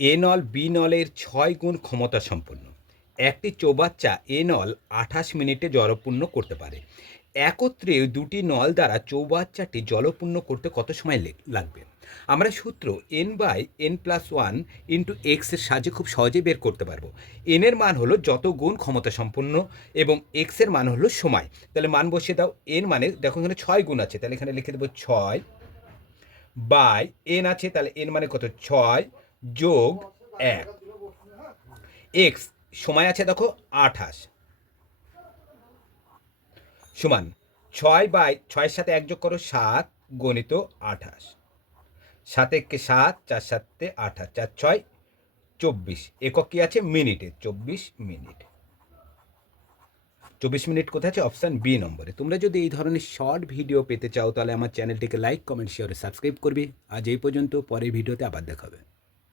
এ নল বি নলের ৬ গুণ ক্ষমতা সম্পন্ন একটি চৌবাচ্চা এ নল ২৮ মিনিটে জলপূর্ণ করতে পারে। একত্রে দুটি নল দ্বারা চৌবাচ্চাটি জলপূর্ণ করতে কত সময় লাগবে? আমরা সূত্র n/n+1 ইন্টু এক্স এর সাহায্যে খুব সহজেই বের করতে পারবো। এন এর মান হলো যত গুণ ক্ষমতা সম্পন্ন এবং এক্স এর মান হলো সময়। তাহলে মান বসিয়ে দাও। এন মানে দেখো এখানে ৬ গুণ আছে, তাহলে এখানে লিখে দেবো ৬ বাই এন আছে, তাহলে এন মানে কত? ৬ যোগ ১। এক্স সময় আছে দেখো ২৮ সমান ৬ বাই ৬-এর সাথে ১ যোগ করো ৭ গণিত ২৮, ৭ একে ৭, ৪ ৭-এ ২৮, ৪ ৬ ২৪। একক কি আছে? মিনিটে। ২৪ মিনিট। ২৪ মিনিট কোথায় আছে? অপশান বি নম্বরে। তোমরা যদি এই ধরনের শর্ট ভিডিও পেতে চাও তাহলে আমার চ্যানেলটিকে লাইক, কমেন্ট, শেয়ার, সাবস্ক্রাইব করবে। আজ এই পর্যন্ত, পরের ভিডিওতে আবার দেখা হবে।